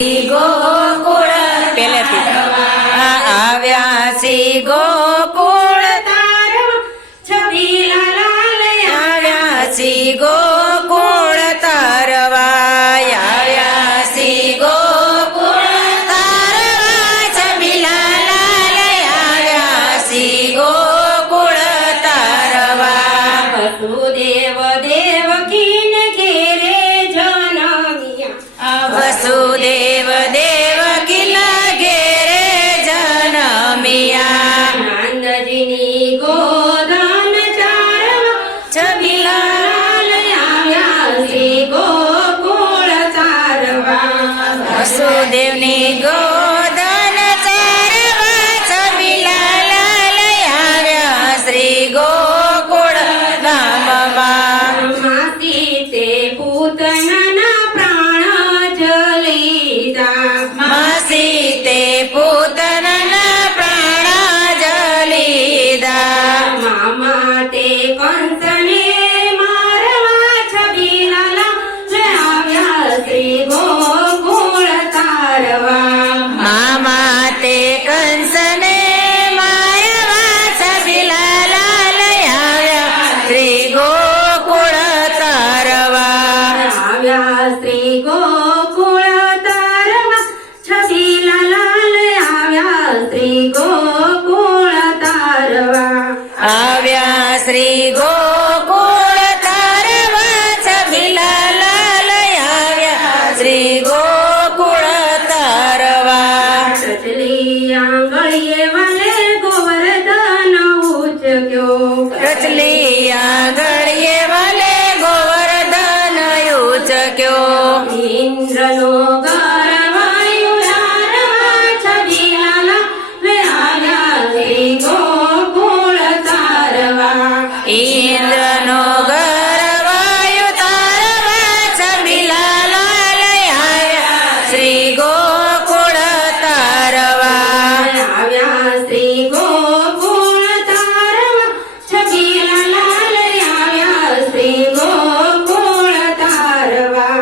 ગોકુળ પહેલેથી આવ્યા શ્રી ગોકુળ તારવા છબીલાલાલ આવ્યા શ્રી ગોકુળ તારવા આવ્યા શ્રી ગોકુળ તારવા છબીલાલાલ આવ્યા શ્રી ગોકુળ તારવા વસુદેવ દેવકીને ઘેરે જનમ્યા વસુદેવ દેવકીના ઘેરે જનમ્યા નંદજીની ગોધન ચારવા છબીલાલાલ આવ્યા શ્રી ગોકુળ તારવા વસુદેવની ગોધન ચારવા છબીલાલાલ આવ્યા શ્રી ગોકુળ ધામમાં માસી તે પૂતનાના પ્રાણ જલીધા માસી તે પૂતનાના પ્રાણ જલીધા મામા તે કંસને મારવા છબીલાલાલ આવ્યા શ્રી ગોકુળ તારવા મામા તે કંસને મારવા છબીલાલાલ આવ્યા શ્રી ગોકુળ તારવા આવ્યા શ્રી ગોકુળ તારવા છબીલાલાલ આવ્યા શ્રી ગોકુળ તારવા આવ્યા શ્રી ગોકુળ તારવા છબીલાલાલ આવ્યા શ્રી ગોકુળ તારવા રચલી આંગળીએ વાલે ગોવર્ધન ઉચક્યો રચલી આંગળીએ વાલે ગોવર્ધન ઉચક્યો ઇન્દ્રનો ગરવાયો તારવા છબીલાલાલ આવ્યા શ્રી ગોકુળ તારવા ઇન્દ્રનો ગરવાયો તારવા છબીલાલાલ આવ્યા શ્રી ગોકુળ તારવા આવ્યા શ્રી ગોકુળ તારવા છબીલાલાલ આવ્યા શ્રી ગોકુળ તારવા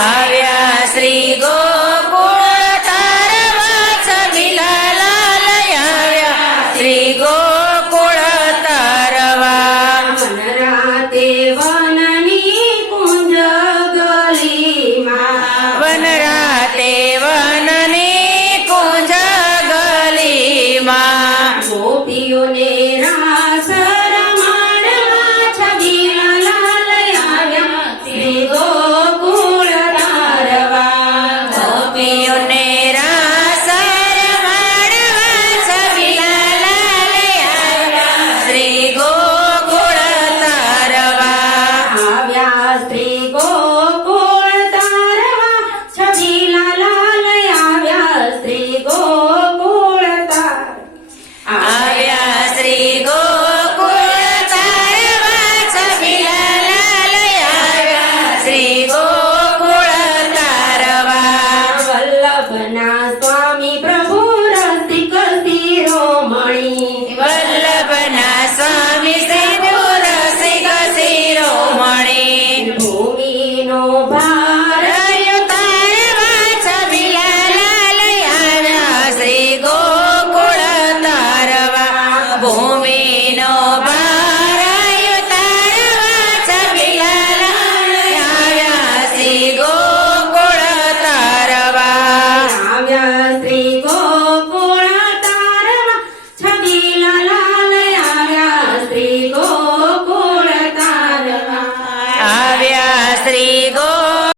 આવ્યા શ્રી ગોકુળ તારવા છબીલાલાલ આવ્યા શ્રી ગોકુળ તારવા વનરાતે વનની કુંજ ગલીમાં વનરાતે વનની કુંજ ગલીમાં ગોપીઓને રાસ રમાડવા છબીલાલાલ આવ્યા શ્રી ગોકુળ તારવા ગોપીઓને